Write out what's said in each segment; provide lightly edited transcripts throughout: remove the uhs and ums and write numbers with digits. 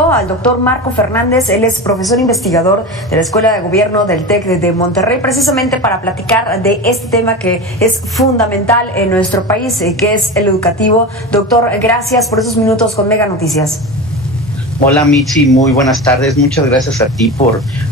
Al doctor Marco Fernández. Él es profesor investigador de la Escuela de Gobierno del TEC de Monterrey, precisamente para platicar de este tema que es fundamental en nuestro país, que es el educativo. Doctor, gracias por esos minutos con Mega Noticias. Hola Mitzi, muy buenas tardes. Muchas gracias a ti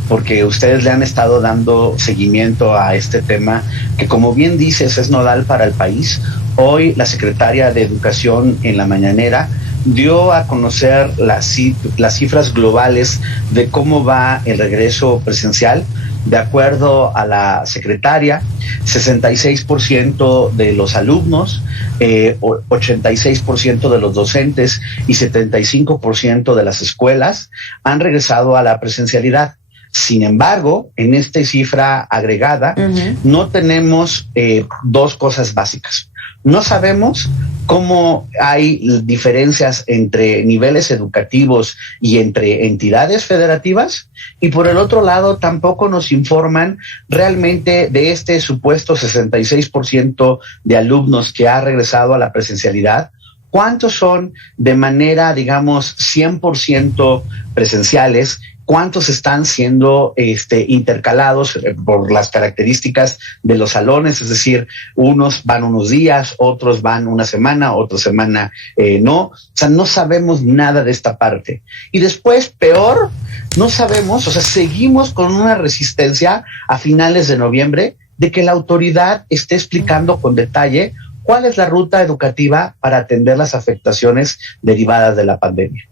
porque ustedes le han estado dando seguimiento a este tema que, como bien dices, es nodal para el país. Hoy la secretaria de Educación en la mañanera dio a conocer las cifras globales de cómo va el regreso presencial. De acuerdo a la secretaria, 66% de los alumnos, 86% de los docentes y 75% de las escuelas han regresado a la presencialidad. Sin embargo, en esta cifra agregada, no tenemos dos cosas básicas. No sabemos cómo hay diferencias entre niveles educativos y entre entidades federativas, y por el otro lado tampoco nos informan realmente de este supuesto 66% de alumnos que ha regresado a la presencialidad. ¿Cuántos son de manera, digamos, 100% presenciales? ¿Cuántos están siendo intercalados por las características de los salones? Es decir, unos van unos días, otros van una semana, otra semana no. O sea, no sabemos nada de esta parte. Y después, peor, no sabemos, o sea, seguimos con una resistencia a finales de noviembre de que la autoridad esté explicando con detalle cuál es la ruta educativa para atender las afectaciones derivadas de la pandemia.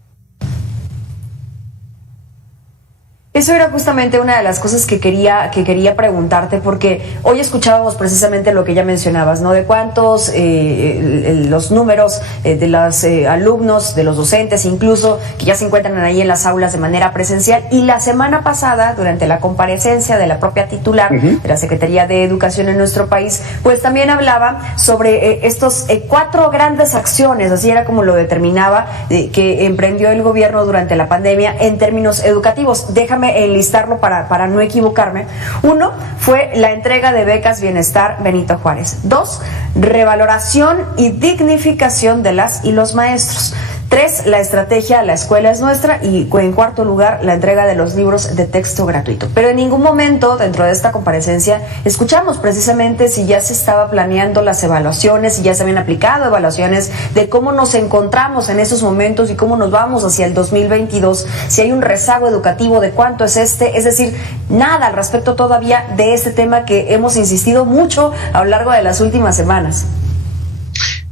Eso era justamente una de las cosas que quería preguntarte, porque hoy escuchábamos precisamente lo que ya mencionabas, ¿no? De cuántos, los números de los alumnos, de los docentes incluso, que ya se encuentran ahí en las aulas de manera presencial. Y la semana pasada, durante la comparecencia de la propia titular de la Secretaría de Educación en nuestro país, pues también hablaba sobre estos 4 grandes acciones, así era como lo determinaba, que emprendió el gobierno durante la pandemia en términos educativos. Déjame enlistarlo para no equivocarme. 1 fue la entrega de becas Bienestar Benito Juárez. 2, revaloración y dignificación de las y los maestros. 3, la estrategia La Escuela es Nuestra, y en cuarto lugar, la entrega de los libros de texto gratuito. Pero en ningún momento dentro de esta comparecencia escuchamos precisamente si ya se estaba planeando las evaluaciones, si ya se habían aplicado evaluaciones de cómo nos encontramos en esos momentos y cómo nos vamos hacia el 2022, si hay un rezago educativo, de cuánto es es decir, nada al respecto todavía de este tema que hemos insistido mucho a lo largo de las últimas semanas.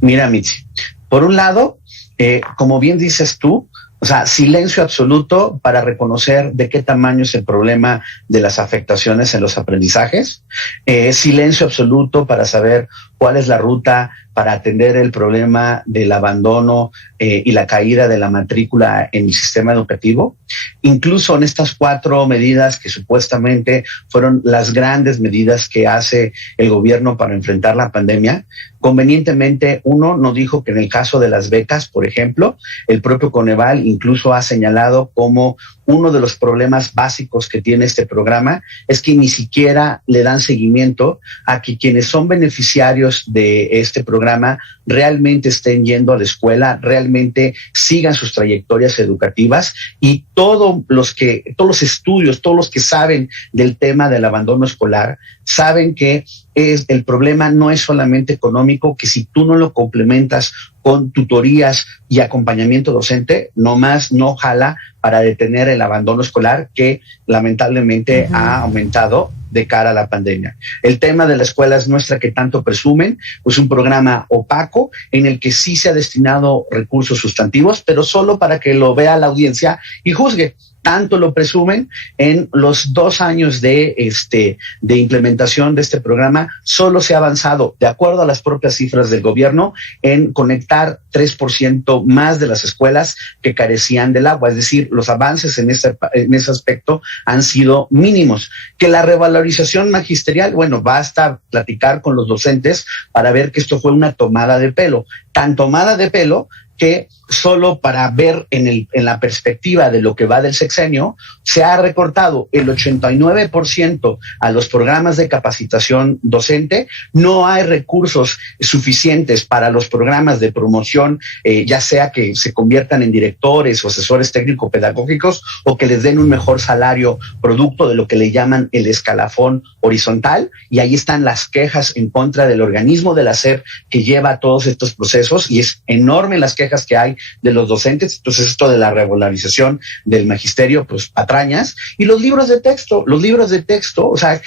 Mira, Mitzi, por un lado, como bien dices tú, o sea, silencio absoluto para reconocer de qué tamaño es el problema de las afectaciones en los aprendizajes, silencio absoluto para saber cuál es la ruta para atender el problema del abandono y la caída de la matrícula en el sistema educativo. Incluso en estas 4 medidas que supuestamente fueron las grandes medidas que hace el gobierno para enfrentar la pandemia, convenientemente uno nos dijo que en el caso de las becas, por ejemplo, el propio Coneval incluso ha señalado como uno de los problemas básicos que tiene este programa es que ni siquiera le dan seguimiento a que quienes son beneficiarios de este programa realmente estén yendo a la escuela, realmente sigan sus trayectorias educativas, y todos los estudios, todos los que saben del tema del abandono escolar, saben que el problema no es solamente económico, que si tú no lo complementas con tutorías y acompañamiento docente, nomás no jala para detener el abandono escolar que lamentablemente ha aumentado de cara a la pandemia. El tema de La Escuela es Nuestra que tanto presumen, pues un programa opaco en el que sí se ha destinado recursos sustantivos, pero solo para que lo vea la audiencia y juzgue. Tanto lo presumen, en los 2 años de implementación de este programa, solo se ha avanzado, de acuerdo a las propias cifras del gobierno, en conectar 3% más de las escuelas que carecían del agua. Es decir, los avances en ese aspecto han sido mínimos. Que la revalorización magisterial, bueno, basta platicar con los docentes para ver que esto fue una tomada de pelo. Tan tomada de pelo que solo para ver en la perspectiva de lo que va del sexenio, se ha recortado el 89% a los programas de capacitación docente. No hay recursos suficientes para los programas de promoción, ya sea que se conviertan en directores o asesores técnico-pedagógicos, o que les den un mejor salario producto de lo que le llaman el escalafón horizontal. Y ahí están las quejas en contra del organismo de la SEP que lleva todos estos procesos, y es enorme las quejas que hay de los docentes. Entonces, esto de la regularización del magisterio, pues patrañas. Y los libros de texto, o sea,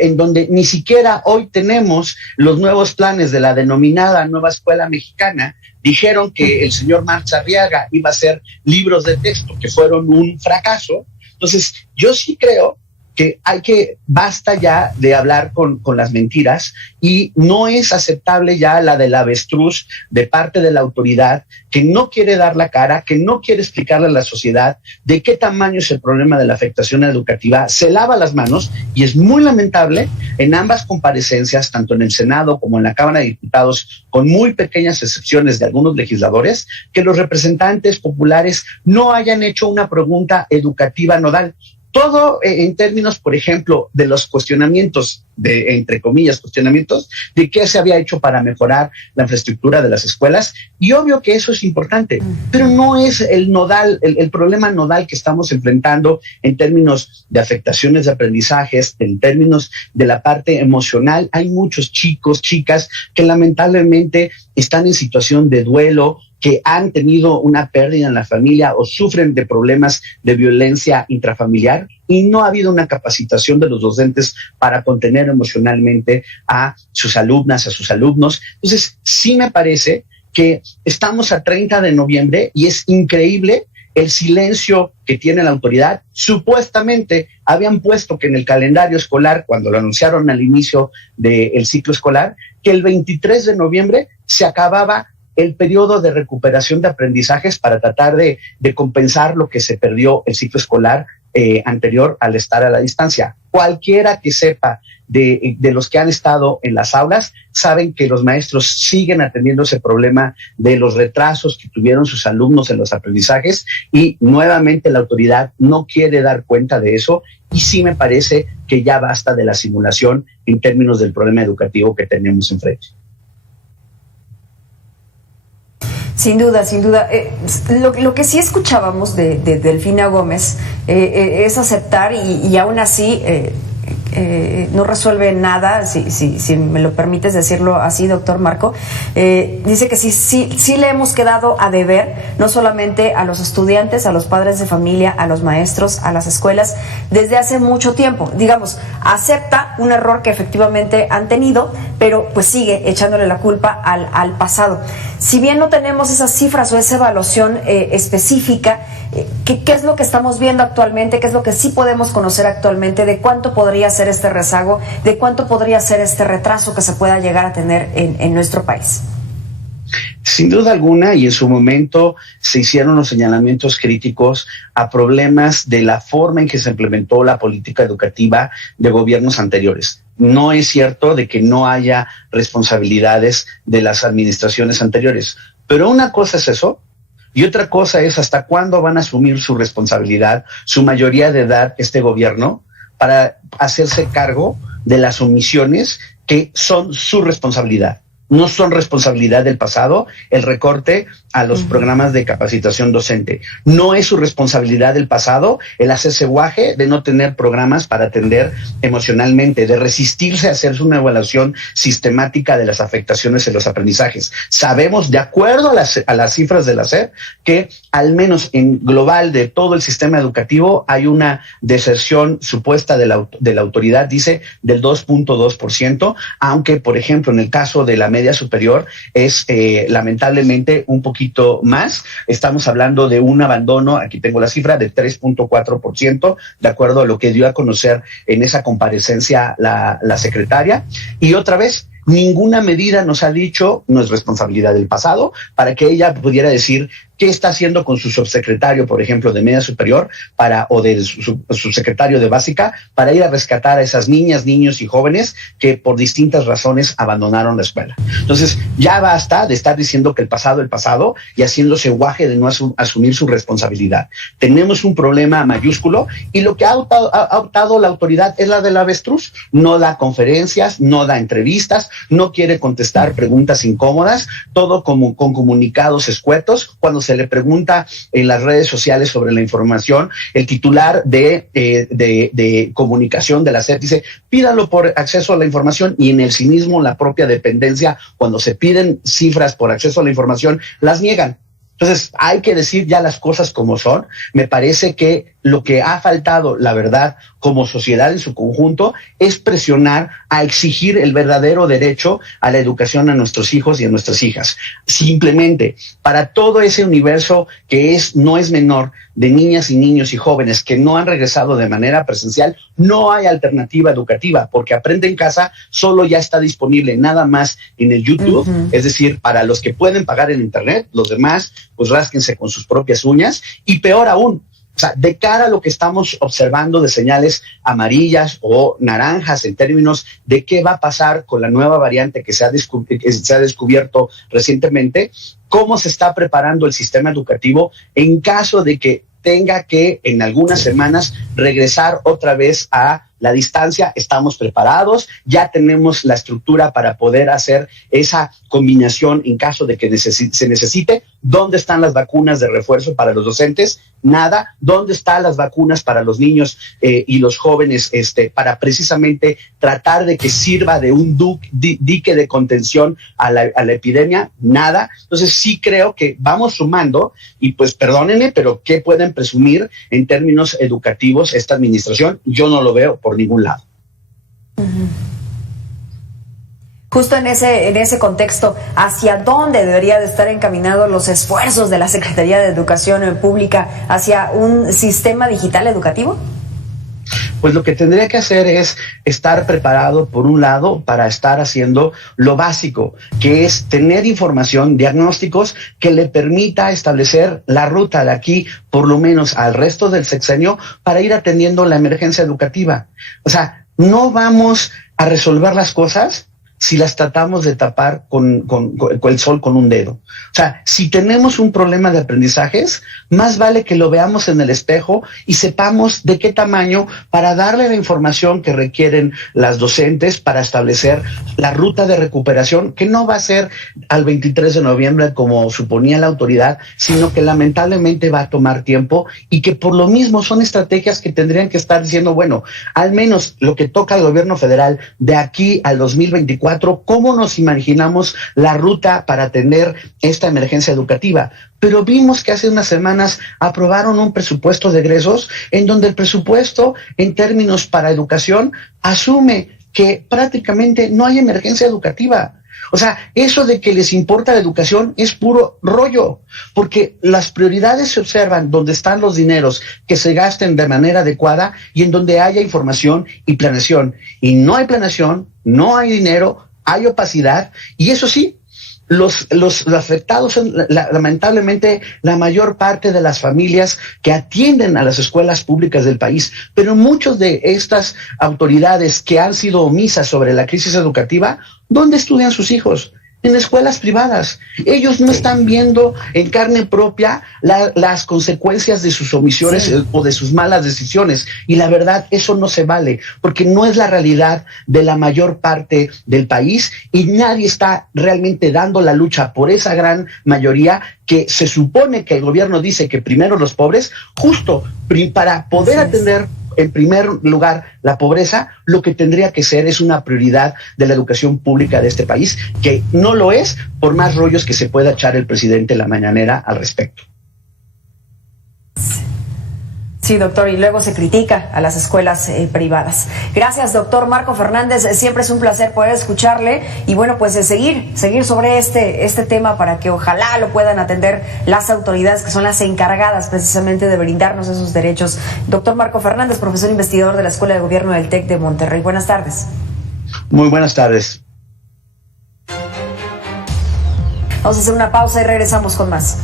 en donde ni siquiera hoy tenemos los nuevos planes de la denominada Nueva Escuela Mexicana. Dijeron que el señor Marx Arriaga iba a hacer libros de texto que fueron un fracaso. Entonces, yo sí creo que basta ya de hablar con las mentiras, y no es aceptable ya la del avestruz de parte de la autoridad, que no quiere dar la cara, que no quiere explicarle a la sociedad de qué tamaño es el problema de la afectación educativa. Se lava las manos, y es muy lamentable en ambas comparecencias, tanto en el Senado como en la Cámara de Diputados, con muy pequeñas excepciones de algunos legisladores, que los representantes populares no hayan hecho una pregunta educativa nodal. Todo en términos, por ejemplo, de los cuestionamientos, entre comillas, cuestionamientos, de qué se había hecho para mejorar la infraestructura de las escuelas. Y obvio que eso es importante, pero no es el problema nodal que estamos enfrentando en términos de afectaciones de aprendizajes, en términos de la parte emocional. Hay muchos chicos, chicas que lamentablemente están en situación de duelo, que han tenido una pérdida en la familia o sufren de problemas de violencia intrafamiliar, y no ha habido una capacitación de los docentes para contener emocionalmente a sus alumnas, a sus alumnos. Entonces, sí me parece que estamos a 30 de noviembre y es increíble el silencio que tiene la autoridad. Supuestamente habían puesto que en el calendario escolar, cuando lo anunciaron al inicio del ciclo escolar, que el 23 de noviembre se acababa el periodo de recuperación de aprendizajes para tratar de compensar lo que se perdió el ciclo escolar anterior al estar a la distancia. Cualquiera que sepa de los que han estado en las aulas, saben que los maestros siguen atendiendo ese problema de los retrasos que tuvieron sus alumnos en los aprendizajes, y nuevamente la autoridad no quiere dar cuenta de eso, y sí me parece que ya basta de la simulación en términos del problema educativo que tenemos enfrente. Sin duda, sin duda. Lo que sí escuchábamos de Delfina Gómez es aceptar, y aún así no resuelve nada, si me lo permites decirlo así, doctor Marco. Dice que sí le hemos quedado a deber, no solamente a los estudiantes, a los padres de familia, a los maestros, a las escuelas, desde hace mucho tiempo. Digamos, acepta un error que efectivamente han tenido, pero pues sigue echándole la culpa al pasado. Si bien no tenemos esas cifras o esa evaluación específica, ¿qué es lo que estamos viendo actualmente? ¿Qué es lo que sí podemos conocer actualmente? ¿De cuánto podría ser este rezago? ¿De cuánto podría ser este retraso que se pueda llegar a tener en nuestro país? Sin duda alguna, y en su momento se hicieron los señalamientos críticos a problemas de la forma en que se implementó la política educativa de gobiernos anteriores. No es cierto de que no haya responsabilidades de las administraciones anteriores, pero una cosa es eso, y otra cosa es hasta cuándo van a asumir su responsabilidad, su mayoría de edad, este gobierno, para hacerse cargo de las omisiones que son su responsabilidad. No son responsabilidad del pasado el recorte a los programas de capacitación docente. No es su responsabilidad del pasado el hacerse guaje de no tener programas para atender emocionalmente, de resistirse a hacerse una evaluación sistemática de las afectaciones en los aprendizajes. Sabemos, de acuerdo a las cifras de la SEP, que al menos en global de todo el sistema educativo hay una deserción supuesta de la autoridad, dice, del 2.2%, aunque, por ejemplo, en el caso de la media superior es lamentablemente un poquito más. Estamos hablando de un abandono, aquí tengo la cifra, de 3.4%, de acuerdo a lo que dio a conocer en esa comparecencia la secretaria. Y otra vez, ninguna medida nos ha dicho, no es responsabilidad del pasado, para que ella pudiera decir qué está haciendo con su subsecretario, por ejemplo, de media superior o del subsecretario de básica, para ir a rescatar a esas niñas, niños y jóvenes que por distintas razones abandonaron la escuela. Entonces, ya basta de estar diciendo que el pasado, y haciéndose guaje de no asumir su responsabilidad. Tenemos un problema mayúsculo y lo que ha optado la autoridad es la del avestruz. No da conferencias, no da entrevistas, no quiere contestar preguntas incómodas, todo como con comunicados escuetos. Cuando se le pregunta en las redes sociales sobre la información, el titular de comunicación de la SEP dice, pídalo por acceso a la información, y en el cinismo, la propia dependencia, cuando se piden cifras por acceso a la información, las niegan. Entonces, hay que decir ya las cosas como son. Me parece que lo que ha faltado, la verdad, como sociedad en su conjunto, es presionar a exigir el verdadero derecho a la educación a nuestros hijos y a nuestras hijas. Simplemente, para todo ese universo que no es menor, de niñas y niños y jóvenes que no han regresado de manera presencial, no hay alternativa educativa, porque Aprende en Casa solo ya está disponible nada más en el YouTube. Es decir, para los que pueden pagar el internet, los demás, pues rásquense con sus propias uñas. Y peor aún, o sea, de cara a lo que estamos observando de señales amarillas o naranjas en términos de qué va a pasar con la nueva variante que se ha descubierto recientemente, cómo se está preparando el sistema educativo en caso de que tenga que en algunas semanas regresar otra vez a la distancia. Estamos preparados, ya tenemos la estructura para poder hacer esa combinación en caso de que se necesite. ¿Dónde están las vacunas de refuerzo para los docentes? Nada. ¿Dónde están las vacunas para los niños y los jóvenes para precisamente tratar de que sirva de un dique de contención a la epidemia? Nada. Entonces sí creo que vamos sumando y pues perdónenme, pero ¿qué pueden presumir en términos educativos esta administración? Yo no lo veo por ningún lado. Justo en ese contexto, ¿hacia dónde debería de estar encaminados los esfuerzos de la Secretaría de Educación Pública? ¿Hacia un sistema digital educativo? Pues lo que tendría que hacer es estar preparado, por un lado, para estar haciendo lo básico, que es tener información, diagnósticos que le permita establecer la ruta de aquí, por lo menos al resto del sexenio, para ir atendiendo la emergencia educativa. O sea, no vamos a resolver las cosas si las tratamos de tapar con el sol con un dedo. O sea, si tenemos un problema de aprendizajes, más vale que lo veamos en el espejo y sepamos de qué tamaño para darle la información que requieren las docentes para establecer la ruta de recuperación, que no va a ser al 23 de noviembre como suponía la autoridad, sino que lamentablemente va a tomar tiempo y que por lo mismo son estrategias que tendrían que estar diciendo, bueno, al menos lo que toca al gobierno federal de aquí al 2024, ¿cómo nos imaginamos la ruta para atender esta emergencia educativa? Pero vimos que hace unas semanas aprobaron un presupuesto de egresos en donde el presupuesto en términos para educación asume que prácticamente no hay emergencia educativa. O sea, eso de que les importa la educación es puro rollo, porque las prioridades se observan donde están los dineros que se gasten de manera adecuada y en donde haya información y planeación. Y no hay planeación, no hay dinero, hay opacidad, y eso sí, los afectados son lamentablemente la mayor parte de las familias que atienden a las escuelas públicas del país, pero muchos de estas autoridades que han sido omisas sobre la crisis educativa, ¿dónde estudian sus hijos? En escuelas privadas. Ellos no están viendo en carne propia las consecuencias de sus omisiones o de sus malas decisiones. Y la verdad, eso no se vale, porque no es la realidad de la mayor parte del país y nadie está realmente dando la lucha por esa gran mayoría que se supone que el gobierno dice que primero los pobres, justo para poder atender en primer lugar la pobreza, lo que tendría que ser es una prioridad de la educación pública de este país, que no lo es por más rollos que se pueda echar el presidente en la mañanera al respecto. Sí, doctor, y luego se critica a las escuelas privadas. Gracias, doctor Marco Fernández. Siempre es un placer poder escucharle y bueno, pues seguir sobre este tema para que ojalá lo puedan atender las autoridades que son las encargadas precisamente de brindarnos esos derechos. Doctor Marco Fernández, profesor investigador de la Escuela de Gobierno del TEC de Monterrey. Buenas tardes. Muy buenas tardes. Vamos a hacer una pausa y regresamos con más.